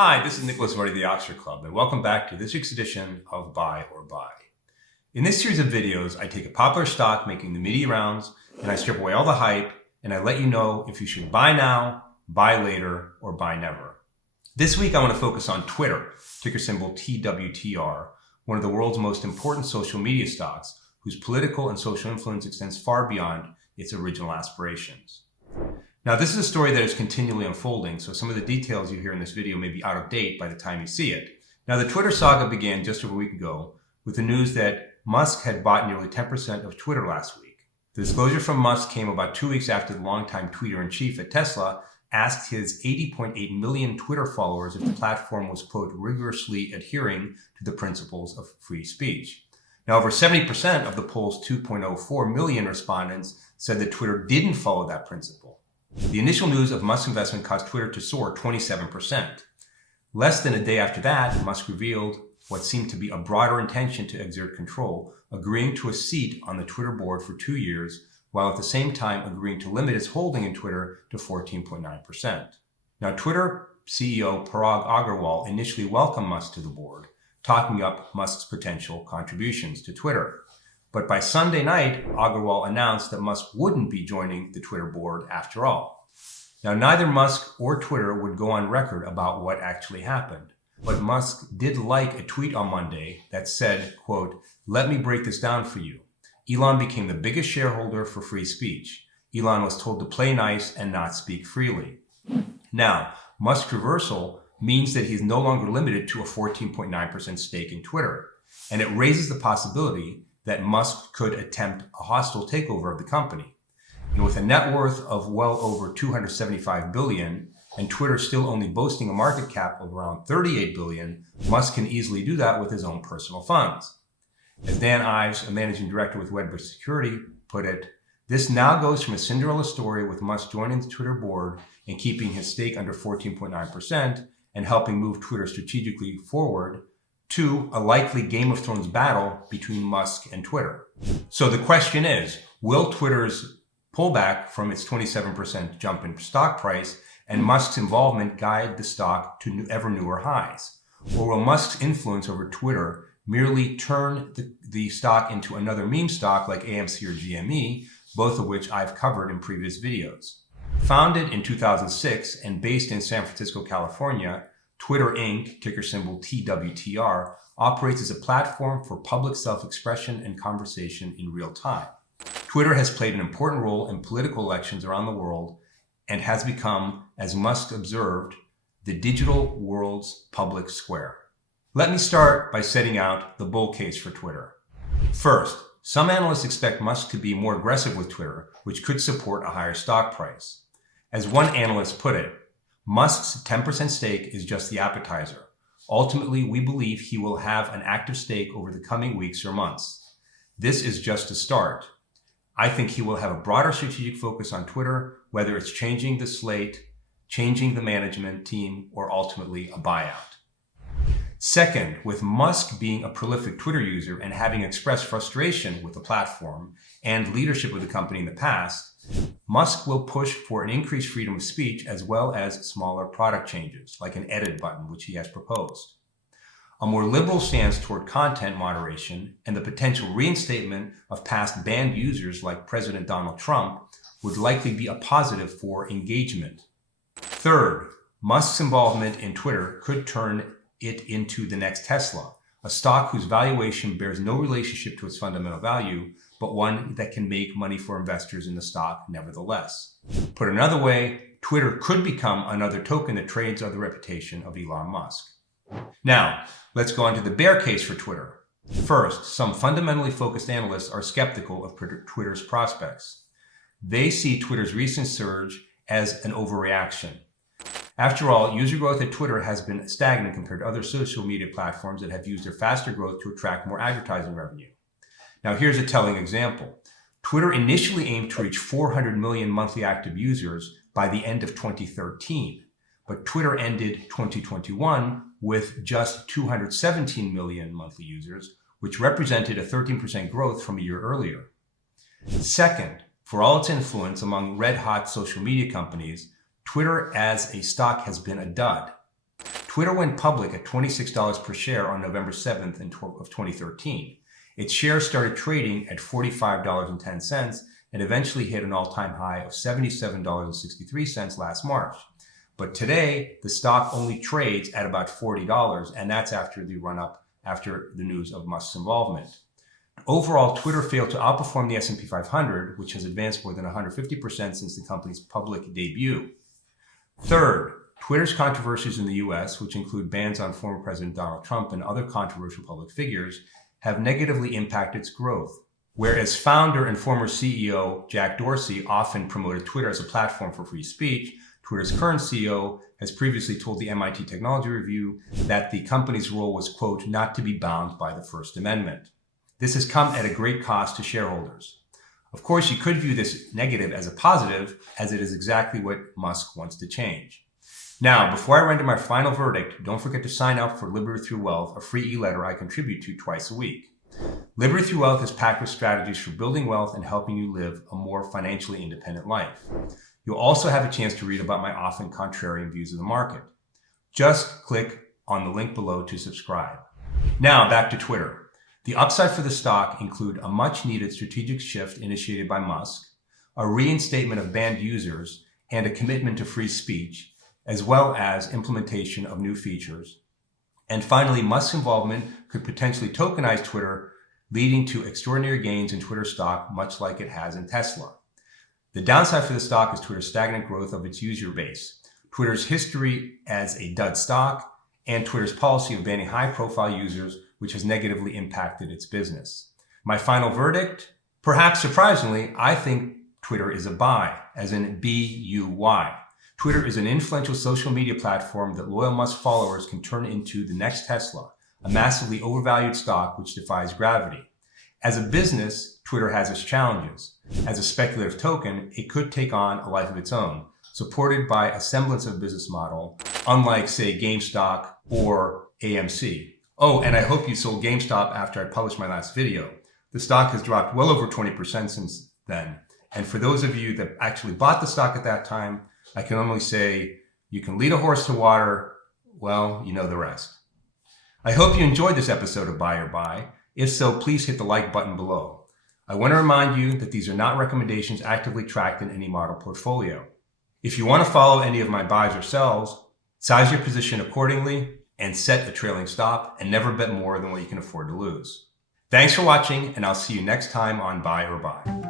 Hi, this is Nicholas Vardy of the Oxford Club, and welcome back to this week's edition of Buy or Buy. In this series of videos, I take a popular stock making the media rounds, and I strip away all the hype, and I let you know if you should buy now, buy later, or buy never. This week, I want to focus on Twitter, ticker symbol TWTR, one of the world's most important social media stocks, whose political and social influence extends far beyond its original aspirations. Now, this is a story that is continually unfolding, so some of the details you hear in this video may be out of date by the time you see it. Now, the Twitter saga began just over a week ago with the news that Musk had bought nearly 10% of Twitter last week. The disclosure from Musk came about 2 weeks after the longtime tweeter-in-chief at Tesla asked his 80.8 million Twitter followers if the platform was, quote, rigorously adhering to the principles of free speech. Now, over 70% of the poll's 2.04 million respondents said that Twitter didn't follow that principle. The initial news of Musk's investment caused Twitter to soar 27%. Less than a day after that, Musk revealed what seemed to be a broader intention to exert control, agreeing to a seat on the Twitter board for 2 years, while at the same time agreeing to limit his holding in Twitter to 14.9%. Now, Twitter CEO Parag Agrawal initially welcomed Musk to the board, talking up Musk's potential contributions to Twitter. But by Sunday night, Agrawal announced that Musk wouldn't be joining the Twitter board after all. Now, neither Musk or Twitter would go on record about what actually happened. But Musk did like a tweet on Monday that said, quote, "Let me break this down for you. Elon became the biggest shareholder for free speech. Elon was told to play nice and not speak freely." Now, Musk's reversal means that he's no longer limited to a 14.9% stake in Twitter. And it raises the possibility that Musk could attempt a hostile takeover of the company. And with a net worth of well over $275 billion, and Twitter still only boasting a market cap of around $38 billion, Musk can easily do that with his own personal funds. As Dan Ives, a managing director with Wedbush Security, put it, this now goes from a Cinderella story with Musk joining the Twitter board and keeping his stake under 14.9% and helping move Twitter strategically forward to a likely Game of Thrones battle between Musk and Twitter. So the question is, will Twitter's pullback from its 27% jump in stock price and Musk's involvement guide the stock to ever newer highs? Or will Musk's influence over Twitter merely turn the stock into another meme stock like AMC or GME, both of which I've covered in previous videos? Founded in 2006 and based in San Francisco, California, Twitter Inc., ticker symbol TWTR, operates as a platform for public self-expression and conversation in real time. Twitter has played an important role in political elections around the world and has become, as Musk observed, the digital world's public square. Let me start by setting out the bull case for Twitter. First, some analysts expect Musk to be more aggressive with Twitter, which could support a higher stock price. As one analyst put it, Musk's 10% stake is just the appetizer. Ultimately, we believe he will have an active stake over the coming weeks or months. This is just a start. I think he will have a broader strategic focus on Twitter, whether it's changing the slate, changing the management team, or ultimately a buyout. Second, with Musk being a prolific Twitter user and having expressed frustration with the platform and leadership of the company in the past, Musk will push for an increased freedom of speech as well as smaller product changes, like an edit button, which he has proposed. A more liberal stance toward content moderation and the potential reinstatement of past banned users like President Donald Trump would likely be a positive for engagement. Third, Musk's involvement in Twitter could turn it into the next Tesla, a stock whose valuation bears no relationship to its fundamental value, but one that can make money for investors in the stock nevertheless. Put another way, Twitter could become another token that trades on the reputation of Elon Musk. Now, let's go on to the bear case for Twitter. First, some fundamentally focused analysts are skeptical of Twitter's prospects. They see Twitter's recent surge as an overreaction. After all, user growth at Twitter has been stagnant compared to other social media platforms that have used their faster growth to attract more advertising revenue. Now, here's a telling example. Twitter initially aimed to reach 400 million monthly active users by the end of 2013, but Twitter ended 2021 with just 217 million monthly users, which represented a 13% growth from a year earlier. Second, for all its influence among red-hot social media companies, Twitter as a stock has been a dud. Twitter went public at $26 per share on November 7th of 2013. Its shares started trading at $45.10 and eventually hit an all-time high of $77.63 last March. But today, the stock only trades at about $40, and that's after the run-up after the news of Musk's involvement. Overall, Twitter failed to outperform the S&P 500, which has advanced more than 150% since the company's public debut. Third, Twitter's controversies in the US, which include bans on former President Donald Trump and other controversial public figures, have negatively impacted its growth. Whereas founder and former CEO Jack Dorsey often promoted Twitter as a platform for free speech, Twitter's current CEO has previously told the MIT Technology Review that the company's role was, quote, not to be bound by the First Amendment. This has come at a great cost to shareholders. Of course, you could view this negative as a positive, as it is exactly what Musk wants to change. Now, before I render my final verdict, don't forget to sign up for Liberty Through Wealth, a free e-letter I contribute to twice a week. Liberty Through Wealth is packed with strategies for building wealth and helping you live a more financially independent life. You'll also have a chance to read about my often contrarian views of the market. Just click on the link below to subscribe. Now, back to Twitter. The upside for the stock include a much-needed strategic shift initiated by Musk, a reinstatement of banned users, and a commitment to free speech, as well as implementation of new features. And finally, Musk's involvement could potentially tokenize Twitter, leading to extraordinary gains in Twitter stock, much like it has in Tesla. The downside for the stock is Twitter's stagnant growth of its user base, Twitter's history as a dud stock, and Twitter's policy of banning high-profile users, which has negatively impacted its business. My final verdict? Perhaps surprisingly, I think Twitter is a buy, as in B-U-Y. Twitter is an influential social media platform that loyal Musk followers can turn into the next Tesla, a massively overvalued stock which defies gravity. As a business, Twitter has its challenges. As a speculative token, it could take on a life of its own, supported by a semblance of business model, unlike, say, GameStop or AMC. Oh, and I hope you sold GameStop after I published my last video. The stock has dropped well over 20% since then. And for those of you that actually bought the stock at that time, I can only say, you can lead a horse to water, well, you know the rest. I hope you enjoyed this episode of Buy or Buy. If so, please hit the like button below. I want to remind you that these are not recommendations actively tracked in any model portfolio. If you want to follow any of my buys or sells, size your position accordingly and set a trailing stop, and never bet more than what you can afford to lose. Thanks for watching, and I'll see you next time on Buy or Buy.